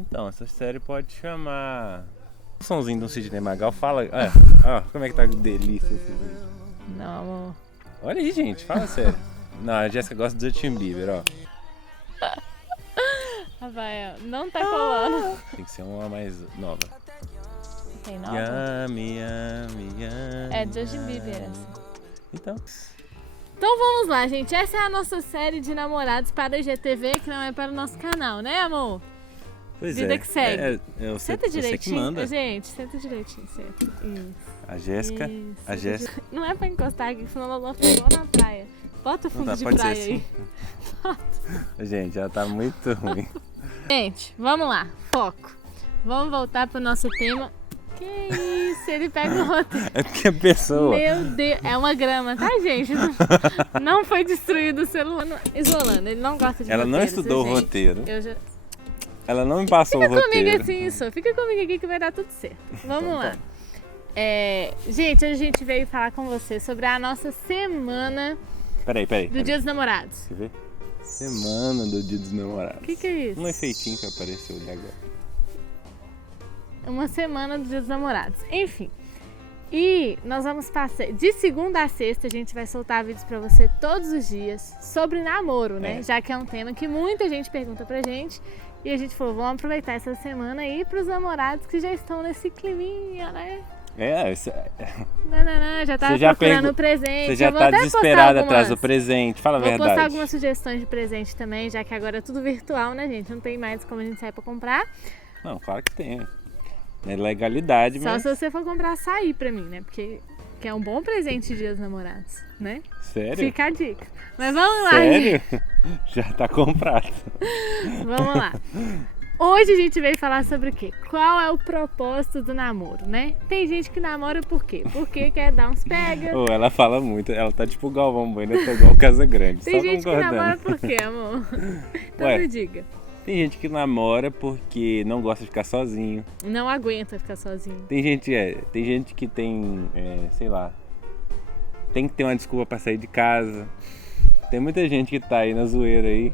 Então, essa série pode chamar... O somzinho do Sidney Magal fala... como é que tá delícia esse vídeo. Não, amor. Olha aí, gente, fala sério. Não, a Jéssica gosta do Justin Bieber, ó. Rafael, não tá colando. Tem que ser uma mais nova. Tem nova? Yummy, yummy, yummy. É Justin Bieber essa. Então... Então vamos lá, gente. Essa é a nossa série de namorados para o IGTV, que não é para o nosso canal, né, amor? Pois Vida que segue. Você Senta que direitinho. manda. Gente, senta direitinho. Senta. Isso. A Jéssica. Isso. A Jéssica. Não é pra encostar aqui, senão ela fica igual na praia. Bota o fundo Não tá, de pode praia ser aí. assim. Gente, ela tá muito ruim. Gente, vamos lá. Foco. Vamos voltar pro nosso tema. Que isso? Ele pega o roteiro. É porque a pessoa... Meu Deus. É uma grama, tá, gente? Não foi destruído o celular. Isolando. Ele não gosta de Ela não roteiros, estudou o gente. roteiro. Eu já... Ela não me passou Fica o roteiro. comigo assim, só. Fica comigo aqui que vai dar tudo certo. Vamos lá. Gente, hoje a gente veio falar com você sobre a nossa semana Peraí. do Dia dos Namorados. Você vê? Semana do Dia dos Namorados. O que é isso? Um efeitinho que apareceu ali agora. Uma semana do Dia dos Namorados. Enfim. E nós vamos passar... De segunda a sexta, a gente vai soltar vídeos pra você todos os dias sobre namoro, né? Já que é um tema que muita gente pergunta pra gente. E a gente falou, vamos aproveitar essa semana aí pros namorados que já estão nesse climinha, né? Não, já tá Você já procurando o presente. Você já Eu vou tá até desesperada postar atrás do algumas. presente. Fala a Vou verdade. postar algumas sugestões de presente também, já que agora é tudo virtual, né, gente? Não tem mais como a gente sair pra comprar. Não, claro que tem. É legalidade, Só mas... se você for comprar açaí pra mim, né? Porque que é um bom presente de Dia dos Namorados, né? Sério? Fica a dica. Mas vamos lá, Sério? gente. Já tá comprado. Vamos lá. Hoje a gente veio falar sobre o quê? Qual é o propósito do namoro, né? Tem gente que namora por quê? Porque quer dar uns pega. Oh, ela fala muito. Ela tá tipo o Galvão Bueno, tá igual Casa Grande. Tem só gente que concordando. namora por quê, amor? Então Ué. me diga. Tem gente que namora porque não gosta de ficar sozinho. Não aguenta ficar sozinho. Tem gente que tem, sei lá, tem que ter uma desculpa pra sair de casa. Tem muita gente que tá aí na zoeira aí.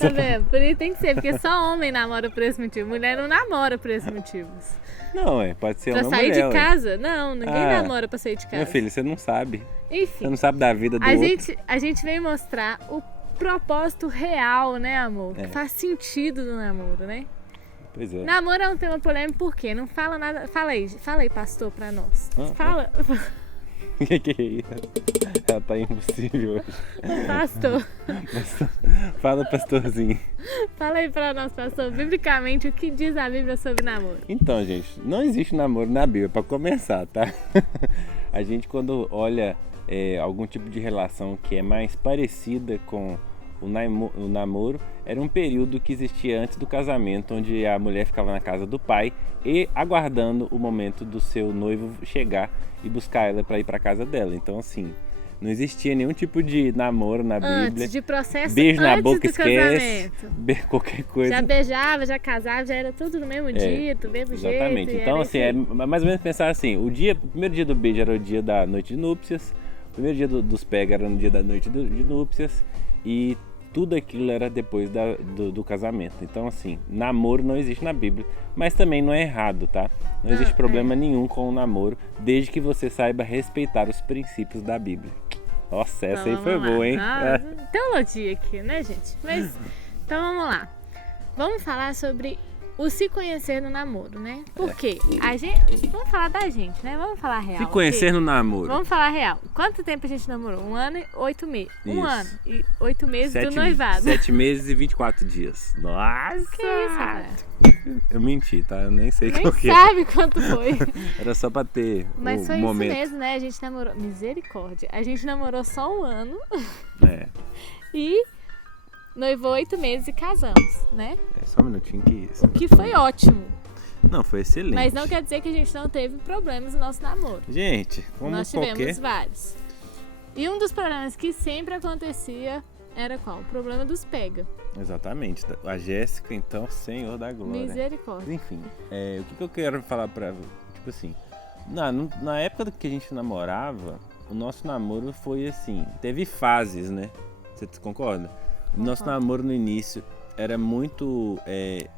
Tá vendo? Por isso tem que ser, porque só homem namora por esse motivo. Mulher não namora por esses motivos. Não, pode ser Pra uma sair mulher. de casa? Não, ninguém namora pra sair de casa. Meu filho, você não sabe. Você Enfim, não sabe da vida do outro. a gente veio mostrar o propósito real, né, amor? É. Que faz sentido no namoro, né? Pois é. Namoro é um tema polêmico por quê? Não fala nada. Fala aí, pastor, pra nós. Fala. O que é isso? Ela tá impossível hoje. Pastor. Fala, pastorzinho. Fala aí pra nós, pastor, biblicamente, o que diz a Bíblia sobre namoro? Então, gente, não existe namoro na Bíblia, pra começar, tá? A gente, quando olha algum tipo de relação que é mais parecida com o namoro, era um período que existia antes do casamento, onde a mulher ficava na casa do pai e aguardando o momento do seu noivo chegar e buscar ela para ir para casa dela. Então, assim, não existia nenhum tipo de namoro na Bíblia. Antes de processo, beijo na antes boca, do esquece. casamento. Qualquer coisa. Já beijava, já casava, já era tudo no mesmo dia, do mesmo jeito. Exatamente. Então, assim, é mais ou menos pensar assim: o primeiro dia do beijo era o dia da noite de núpcias, o primeiro dia dos pega era no dia da noite de núpcias, e tudo aquilo era depois do casamento. Então, assim, namoro não existe na Bíblia, mas também não é errado, tá? Não existe problema nenhum com o namoro, desde que você saiba respeitar os princípios da Bíblia. Nossa, essa aí foi boa, hein? Teologia aqui, né, gente? Mas, então vamos lá. Vamos falar sobre o se conhecer no namoro, né? Por quê? Vamos falar da gente, né? Vamos falar real. Se conhecer no namoro. Vamos falar real. Quanto tempo a gente namorou? 1 ano e 8 meses. Isso. 1 ano e 8 meses do noivado. 7 meses e 24 dias. Nossa! Que isso, cara? Eu menti, tá? Eu nem sei Nem qual que é. sabe quanto foi. Era só pra ter Mas foi momento. isso mesmo, né? A gente namorou... Misericórdia. A gente namorou só 1 ano. É. E noivou 8 meses e casamos, né? Só um minutinho que isso. O que foi ótimo. Não, foi excelente. Mas não quer dizer que a gente não teve problemas no nosso namoro. Gente, como Nós tivemos qualquer... vários. E um dos problemas que sempre acontecia era qual? O problema dos pega. Exatamente. A Jéssica, então, Senhor da Glória. Misericórdia. Enfim, o que eu quero falar pra... Tipo assim, na época que a gente namorava, o nosso namoro foi assim, teve fases, né? Você concorda? O nosso namoro no início era muito...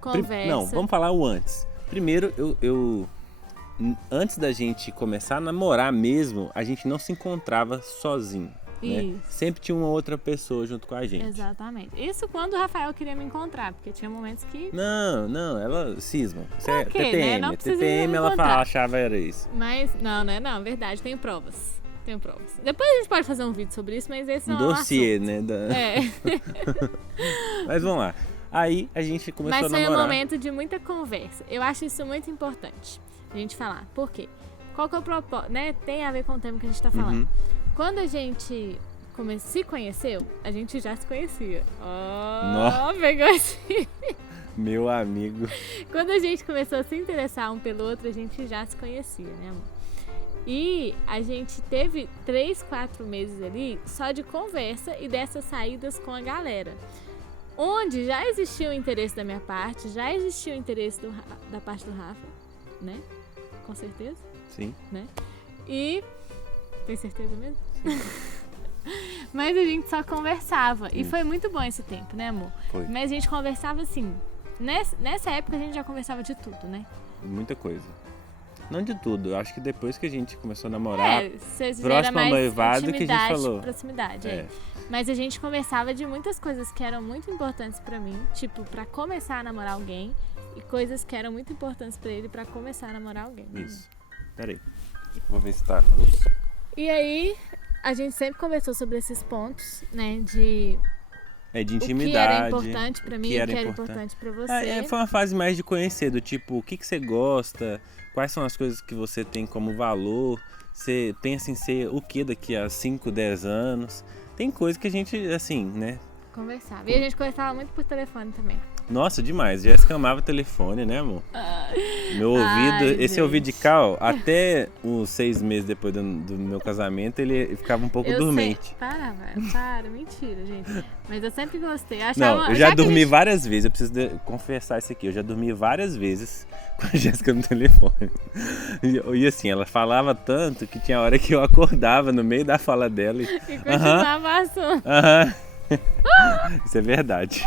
Conversa. Não, vamos falar o antes. Primeiro, antes da gente começar a namorar mesmo, a gente não se encontrava sozinho. Né? Sempre tinha uma outra pessoa junto com a gente. Exatamente. Isso quando o Rafael queria me encontrar, porque tinha momentos que... Não, ela cisma. Isso é quê, TPM. né? Não precisa TPM me ela encontrar. achava era isso. Mas, não, verdade, tenho provas. Depois a gente pode fazer um vídeo sobre isso, mas esse não Dossiê, é o assunto. né? Mas vamos lá. Aí a gente começou a namorar. Mas foi um momento de muita conversa. Eu acho isso muito importante a gente falar. Por quê? Qual que é o propósito, né? Tem a ver com o tema que a gente tá falando. Quando a gente se conheceu, a gente já se conhecia. Pegou assim. Meu amigo. Quando a gente começou a se interessar um pelo outro, a gente já se conhecia, né, amor? E a gente teve 3, 4 meses ali só de conversa e dessas saídas com a galera. Onde já existia o interesse da minha parte, já existia o interesse da parte do Rafa, né? Com certeza. Sim. Né? E... Tem certeza mesmo? Sim. Mas a gente só conversava. E foi muito bom esse tempo, né, amor? Foi. Mas a gente conversava assim. Nessa época a gente já conversava de tudo, né? Muita coisa. Não de tudo. Eu acho que depois que a gente começou a namorar, vocês próximo ao noivado que a gente falou. Proximidade. Mas a gente conversava de muitas coisas que eram muito importantes pra mim, tipo, pra começar a namorar alguém, e coisas que eram muito importantes pra ele pra começar a namorar alguém. Isso. Peraí. Vou ver se tá. E aí, a gente sempre conversou sobre esses pontos, né, de intimidade. O que era importante pra mim, o que era importante pra você. Foi uma fase mais de conhecer, do tipo, o que você gosta, quais são as coisas que você tem como valor, você pensa em ser o que daqui a 5, 10 anos. Tem coisa que a gente, assim, né? Conversava. E a gente conversava muito por telefone também. Nossa, demais. Jéssica amava telefone, né, amor? Meu ouvido, esse ouvido de cal, até os 6 meses depois do meu casamento, ele ficava um pouco dormente. Para, mentira, gente. Mas eu sempre gostei. Eu já dormi várias vezes, eu preciso confessar isso aqui. Eu já dormi várias vezes com a Jéssica no telefone. E assim, ela falava tanto que tinha hora que eu acordava no meio da fala dela e continuava a assunto. Isso é verdade.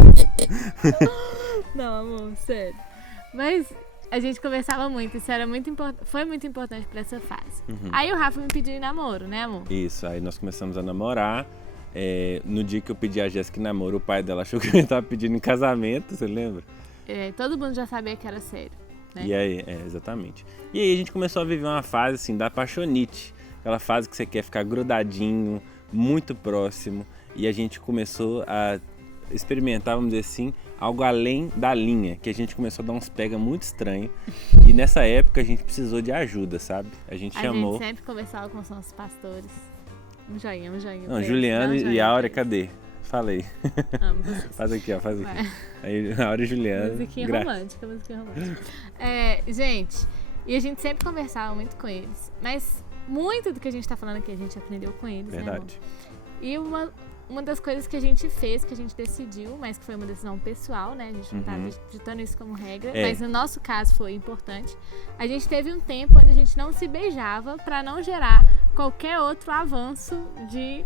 Não, amor, sério. Mas a gente conversava muito, isso era foi muito importante pra essa fase. Aí o Rafa me pediu em namoro, né, amor? Isso, aí nós começamos a namorar. No dia que eu pedi a Jéssica em namoro, o pai dela achou que eu tava pedindo em casamento, você lembra? Todo mundo já sabia que era sério, né? E aí, exatamente. E aí a gente começou a viver uma fase assim, da apaixonite. Aquela fase que você quer ficar grudadinho, muito próximo. E a gente começou a experimentar, vamos dizer assim, algo além da linha, que a gente começou a dar uns pega muito estranho. E nessa época a gente precisou de ajuda, sabe? A gente chamou... A gente sempre conversava com os nossos pastores. Um joinha. Não, Juliana e Áurea, cadê? Falei. Amo vocês. Faz aqui. Aí, Áurea e Juliana. Musiquinha romântica. Gente, e a gente sempre conversava muito com eles. Mas muito do que a gente tá falando aqui, a gente aprendeu com eles, verdade. Né, amor? E uma das coisas que a gente fez, que a gente decidiu, mas que foi uma decisão pessoal, né? A gente não tá ditando isso como regra, mas no nosso caso foi importante. A gente teve um tempo onde a gente não se beijava pra não gerar qualquer outro avanço de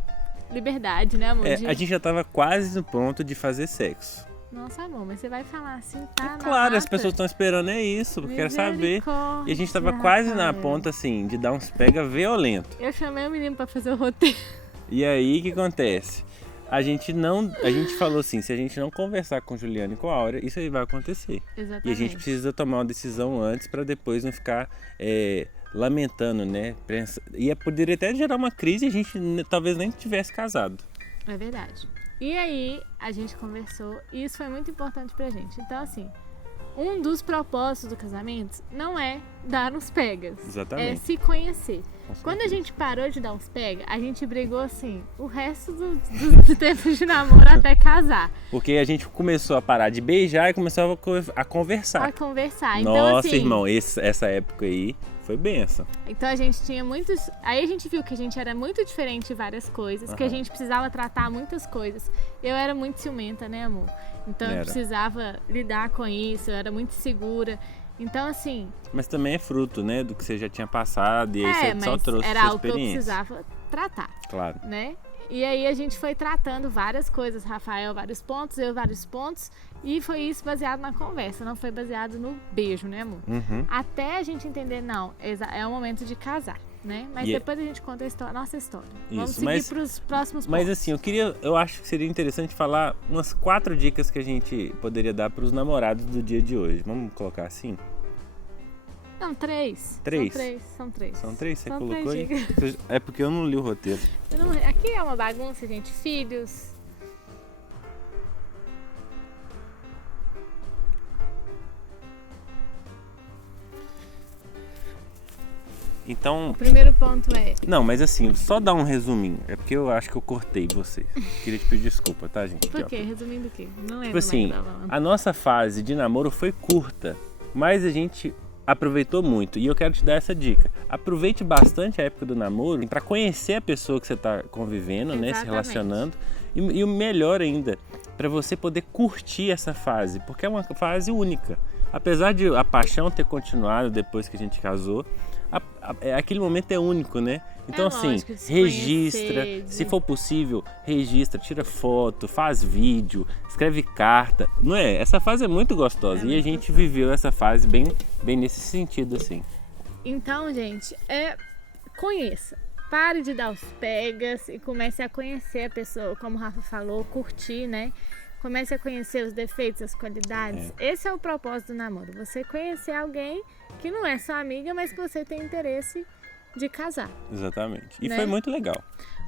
liberdade, né, amor? A gente já tava quase no ponto de fazer sexo. Nossa, amor, mas você vai falar assim, tá? Claro, as pessoas estão esperando isso, porque quero saber. E a gente tava quase na ponta, assim, de dar uns pega violento. Eu chamei o menino pra fazer o roteiro. E aí, o que acontece? A gente falou assim, se a gente não conversar com Juliana e com a Áurea, isso aí vai acontecer. Exatamente. E a gente precisa tomar uma decisão antes para depois não ficar lamentando, né? E poderia até gerar uma crise e a gente talvez nem tivesse casado. É verdade. E aí, a gente conversou e isso foi muito importante pra gente. Então, assim, um dos propósitos do casamento não é dar uns pegas. Exatamente. É se conhecer. Quando a gente parou de dar uns pega, a gente brigou assim o resto do tempo de namoro até casar. Porque a gente começou a parar de beijar e começou a conversar. Então, nossa, assim, irmão, essa época aí foi benção. Então a gente tinha muitos... Aí a gente viu que a gente era muito diferente em várias coisas, que a gente precisava tratar muitas coisas. Eu era muito ciumenta, né, amor? Então eu precisava lidar com isso, eu era muito segura. Então, assim... Mas também é fruto, né, do que você já tinha passado e aí você só trouxe era sua algo que eu experiência. precisava tratar. Claro. Né? E aí a gente foi tratando várias coisas, Rafael vários pontos, eu vários pontos, e foi isso baseado na conversa, não foi baseado no beijo, né, amor? Até a gente entender, não, é o momento de casar, né? Mas depois a gente conta a nossa história. Vamos seguir para os próximos pontos. Mas assim, eu acho que seria interessante falar umas 4 dicas que a gente poderia dar para os namorados do dia de hoje. Vamos colocar assim? Não, 3. 3? São 3. São 3? Você São colocou 3 aí? É porque eu não li o roteiro. Aqui é uma bagunça, gente. Filhos. Então... O primeiro ponto é... Não, mas assim, só dar um resuminho. É porque eu acho que eu cortei vocês. Queria te pedir desculpa, tá, gente? Por quê? Resumindo o quê? Não lembro. Tipo assim, a nossa fase de namoro foi curta, mas a gente aproveitou muito. E eu quero te dar essa dica. Aproveite bastante a época do namoro para conhecer a pessoa que você está convivendo, né, se relacionando. E o melhor ainda, para você poder curtir essa fase, porque é uma fase única. Apesar de a paixão ter continuado depois que a gente casou, aquele momento é único, né? Então assim, registra, se for possível, registra, tira foto, faz vídeo, escreve carta, não é? Essa fase é muito gostosa e a gente viveu essa fase bem nesse sentido, assim. Então, gente, conheça. Pare de dar os pegas e comece a conhecer a pessoa, como o Rafa falou, curtir, né? Comece a conhecer os defeitos, as qualidades. Esse é o propósito do namoro. Você conhecer alguém que não é sua amiga, mas que você tem interesse de casar. Exatamente. E né? Foi muito legal.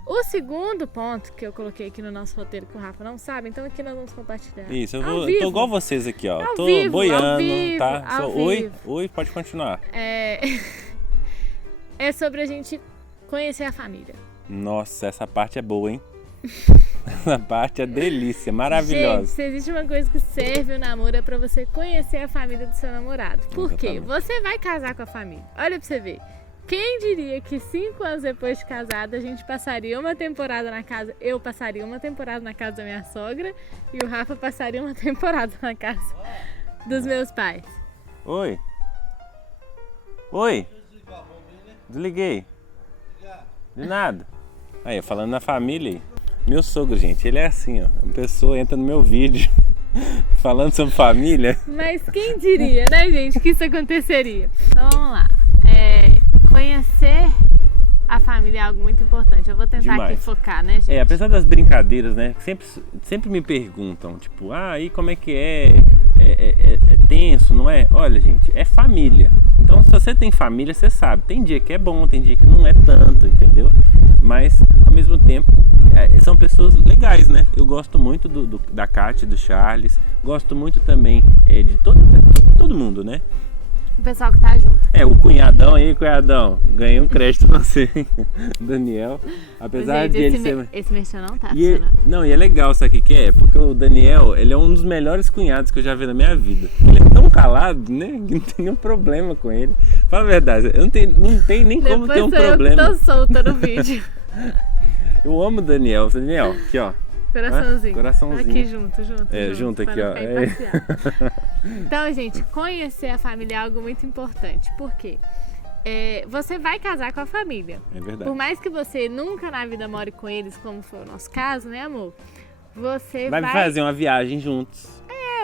O segundo ponto que eu coloquei aqui no nosso roteiro que o Rafa não sabe, então aqui nós vamos compartilhar. Isso, tô igual vocês aqui, ó. Tô vivo, boiando, vivo, tá? Só oi, pode continuar. É sobre a gente conhecer a família. Nossa, essa parte é boa, hein? Essa parte é delícia, maravilhosa. Gente, se existe uma coisa que serve o namoro é pra você conhecer a família do seu namorado. Por quê? Você vai casar com a família. Olha pra você ver. Quem diria que 5 anos depois de casada a gente passaria uma temporada na casa... Eu passaria uma temporada na casa da minha sogra e o Rafa passaria uma temporada na casa dos meus pais. Oi. Oi. Desliguei. De nada. Aí, falando na família aí. Meu sogro, gente, ele é assim, ó. A pessoa entra no meu vídeo falando sobre família. Mas quem diria, né, gente, que isso aconteceria? Então, vamos lá. Conhecer a família é algo muito importante. Eu vou tentar aqui focar, né, gente? Apesar das brincadeiras, né? Sempre me perguntam, tipo, e como é que é? É tenso, não é? Olha, gente, é família. Então, se você tem família, você sabe. Tem dia que é bom, tem dia que não é tanto, entendeu? Mas, ao mesmo tempo, são pessoas legais, né? Eu gosto muito da Kátia, do Charles. Gosto muito também de todo mundo, né? O pessoal que tá junto. O cunhadão aí, ganhei um crédito pra você, Daniel. Apesar gente, de ele ser... Esse merchan não tá Não, e é legal, sabe o que é? Porque o Daniel, ele é um dos melhores cunhados que eu já vi na minha vida. Ele é tão calado, né? Que não tem nenhum problema com ele. Fala a verdade, não tem nem como ter um problema. Eu tô solta no vídeo. Eu amo o Daniel. Daniel, aqui ó. Coraçãozinho. Coraçãozinho. Aqui junto. Junto aqui, ó. Então, gente, conhecer a família é algo muito importante. Por quê? Você vai casar com a família. É verdade. Por mais que você nunca na vida more com eles, como foi o nosso caso, né, amor? Você vai fazer uma viagem juntos.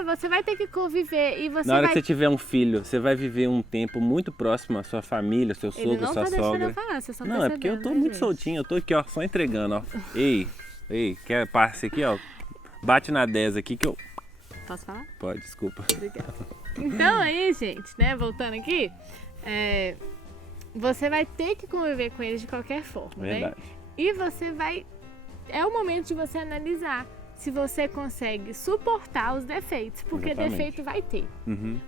Você vai ter que conviver e você na hora que você tiver um filho, você vai viver um tempo muito próximo à sua família, seu sogro, sua sogra. Eu falar, você só não, é porque eu tô muito soltinho, eu tô aqui, ó, só entregando, ó. Ei, quer passe aqui, ó? Bate na 10 aqui que eu... Posso falar? Pode, desculpa. Obrigada. Então aí, gente, né, voltando aqui, você vai ter que conviver com eles de qualquer forma, verdade. Né? E você vai... É o momento de você analisar se você consegue suportar os defeitos, porque Exatamente. Defeito vai ter.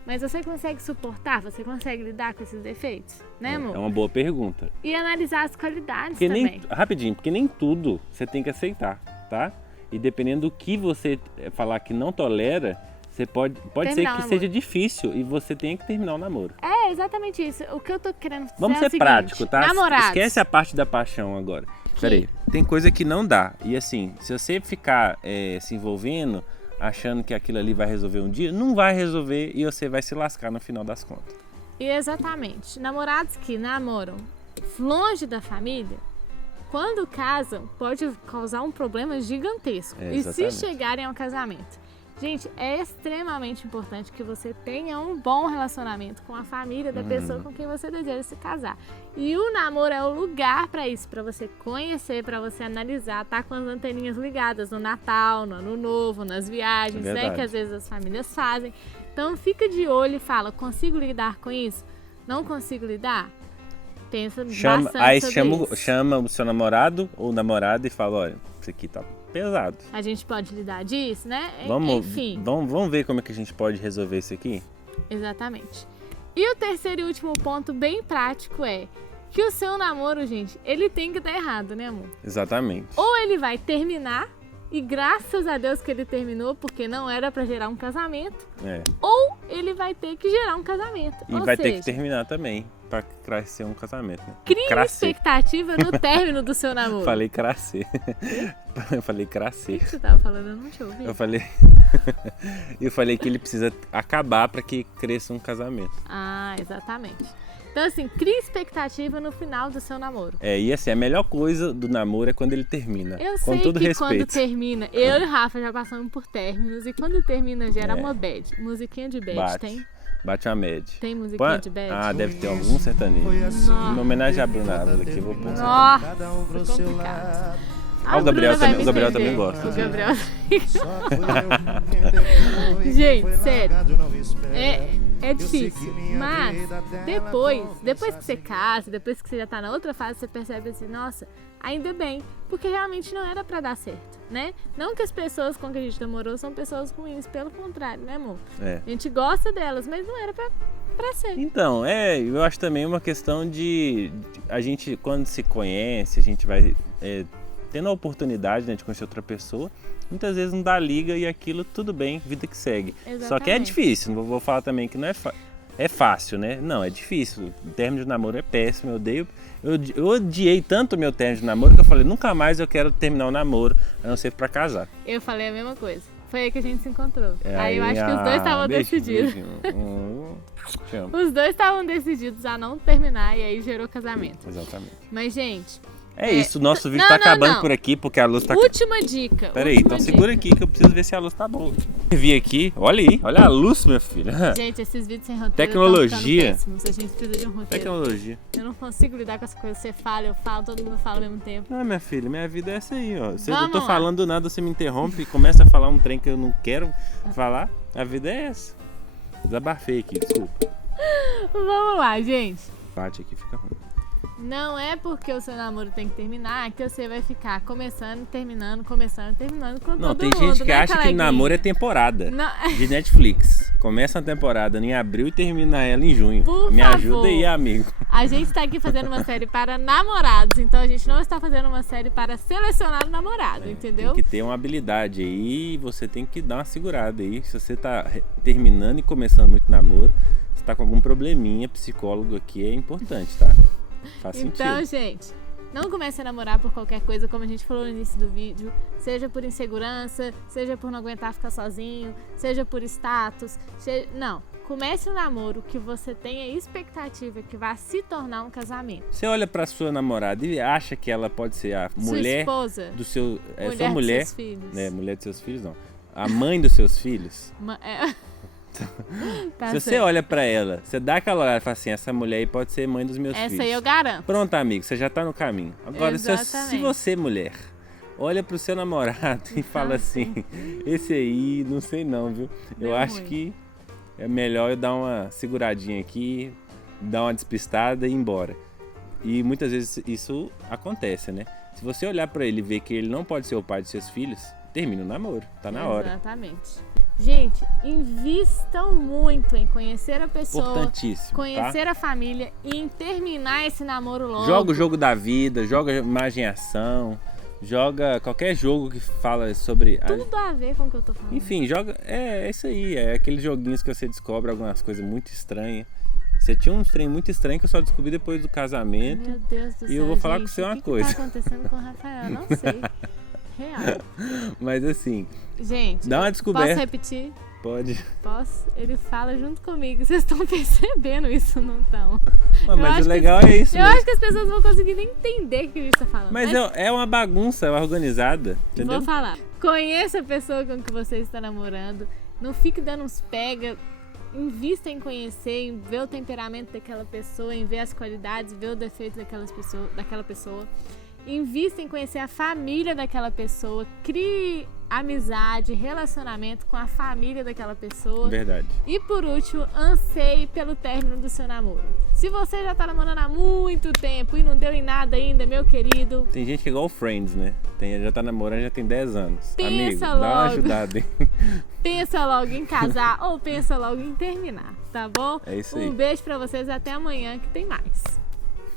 Mas você consegue suportar? Você consegue lidar com esses defeitos? Né, amor? É uma boa pergunta. E analisar as qualidades porque também. Rapidinho, porque nem tudo você tem que aceitar, tá? E dependendo do que você falar que não tolera, você pode ser que seja difícil e você tenha que terminar o namoro. É exatamente isso. O que eu tô querendo dizer Vamos ser prático, tá? Namorados. Esquece a parte da paixão agora. Peraí, tem coisa que não dá. E assim, se você ficar se envolvendo, achando que aquilo ali vai resolver um dia, não vai resolver e você vai se lascar no final das contas. E exatamente. Namorados que namoram longe da família, quando casam, pode causar um problema gigantesco. E se chegarem ao casamento? Gente, é extremamente importante que você tenha um bom relacionamento com a família da pessoa com quem você deseja se casar. E o namoro é o lugar para isso, para você conhecer, para você analisar, tá com as anteninhas ligadas no Natal, no Ano Novo, nas viagens, né, que às vezes as famílias fazem. Então fica de olho e fala, consigo lidar com isso? Não consigo lidar? Pensa bastante aí sobre isso. chama o seu namorado ou namorada e fala, olha, isso aqui tá pesado. A gente pode lidar disso, né? Enfim. Vamos ver como é que a gente pode resolver isso aqui? Exatamente. E o terceiro e último ponto bem prático é que o seu namoro, gente, ele tem que dar errado, né, amor? Exatamente. Ou ele vai terminar, e graças a Deus que ele terminou, porque não era pra gerar um casamento. Ou ele vai ter que gerar um casamento. E vai ter que terminar também, pra crescer um casamento, né? Crie expectativa no término do seu namoro. Falei crescer. Eu falei crescer. O que você tava falando? Eu não te ouvi. Eu falei que ele precisa acabar pra que cresça um casamento. Ah, exatamente. Então, assim, crie expectativa no final do seu namoro. E assim, a melhor coisa do namoro é quando ele termina. Eu com sei todo que respeito. Quando termina, eu e o Rafa já passamos por términos, e quando termina gera uma bad. Musiquinha de bad, tem? Bate uma média. Tem musiquinha de bad? Ah, deve ter algum sertanejo. Em homenagem à Bruna Ávila aqui, eu vou pôr um sertanejo. Nossa, complicado. O Gabriel também gosta. O Gabriel. Gente, sério. É difícil. Mas depois que você casa, depois que você já tá na outra fase, você percebe assim, nossa, ainda bem. Porque realmente não era pra dar certo, né? Não que as pessoas com que a gente namorou são pessoas ruins, pelo contrário, né, amor? A gente gosta delas, mas não era pra ser. Então, eu acho também uma questão de a gente, quando se conhece, a gente vai tendo a oportunidade, né, de conhecer outra pessoa, muitas vezes não dá liga e aquilo, tudo bem, vida que segue. Exatamente. Só que é difícil, não vou falar também que não é fácil, né? Não, é difícil. O término de namoro é péssimo, eu odeio. Eu odiei tanto o meu término de namoro que eu falei, nunca mais eu quero terminar o namoro, a não ser pra casar. Eu falei a mesma coisa. Foi aí que a gente se encontrou. Aí eu acho que os dois estavam decididos. Os dois estavam decididos a não terminar e aí gerou casamento. Exatamente. Mas, gente... isso, o nosso vídeo tá acabando por aqui porque a luz tá... Última dica. Peraí, então segura aqui que eu preciso ver se a luz tá boa. Eu vi aqui, olha aí, olha a luz, minha filha. Gente, esses vídeos sem roteiro Tecnologia. Estão ficando péssimos. A gente precisa de um roteiro. Tecnologia. Eu não consigo lidar com essa coisa. Você fala, eu falo, todo mundo fala ao mesmo tempo. Minha filha, minha vida é essa aí, ó. Se eu tô falando nada, você me interrompe e começa a falar um trem que eu não quero falar. A vida é essa. Desabafei aqui, desculpa. Vamos lá, gente. Bate aqui, fica ruim. Não é porque o seu namoro tem que terminar que você vai ficar começando, terminando com todo mundo. Não, tem gente que acha que namoro é temporada de Netflix. Começa a temporada em abril e termina ela em junho. Me ajuda aí, amigo. A gente está aqui fazendo uma série para namorados, então a gente não está fazendo uma série para selecionar o namorado, entendeu? Tem que ter uma habilidade aí, você tem que dar uma segurada aí. Se você tá terminando e começando muito namoro, você tá com algum probleminha, psicólogo aqui é importante, tá? Faz sentido. Então, gente, não comece a namorar por qualquer coisa, como a gente falou no início do vídeo, seja por insegurança, seja por não aguentar ficar sozinho, seja por status, não. Comece um namoro que você tenha expectativa que vai se tornar um casamento. Você olha pra sua namorada e acha que ela pode ser a mulher esposa, do seu... sua mulher dos seus filhos. Mulher dos seus filhos, não. A mãe dos seus filhos. Tá se você olha pra ela, você dá aquela olhada e fala assim, essa mulher aí pode ser mãe dos meus filhos. Essa aí eu garanto. Pronto, amigo, você já tá no caminho. Agora, se você, mulher, olha pro seu namorado e fala assim, esse aí, não sei não, viu? Eu acho que é melhor eu dar uma seguradinha aqui, dar uma despistada e ir embora. E muitas vezes isso acontece, né? Se você olhar pra ele e ver que ele não pode ser o pai de seus filhos, termina o namoro, tá na hora. Exatamente. Gente, invistam muito em conhecer a pessoa, importantíssimo, conhecer a família e em terminar esse namoro logo. Joga o jogo da vida, joga imagem e ação, joga qualquer jogo que fala sobre... Tudo a ver com o que eu tô falando. Enfim, joga... É isso aí, é aqueles joguinhos que você descobre algumas coisas muito estranhas. Você tinha um trem muito estranho que eu só descobri depois do casamento. Meu Deus do céu, e eu vou falar com você uma coisa. O que tá acontecendo com o Rafael? Não sei. Real. Mas assim, gente, dá uma descoberta. Posso repetir? Pode. Posso? Ele fala junto comigo. Vocês estão percebendo isso, não estão? Mas o legal é isso. Eu acho que as pessoas não vão conseguir nem entender o que a gente tá falando. Mas é uma bagunça, é organizada, entendeu? Vou falar. Conheça a pessoa com que você está namorando. Não fique dando uns pega. Invista em conhecer, em ver o temperamento daquela pessoa, em ver as qualidades, ver o defeito daquela pessoa. Invista em conhecer a família daquela pessoa. Crie amizade, relacionamento com a família daquela pessoa. Verdade. E por último, anseie pelo término do seu namoro. Se você já tá namorando há muito tempo e não deu em nada ainda, meu querido... Tem gente que é igual Friends, né? Já tá namorando, já tem 10 anos. Pensa Amigo, logo. dá uma ajudada, hein? Pensa logo em casar ou pensa logo em terminar, tá bom? É isso aí. Um beijo pra vocês, até amanhã que tem mais.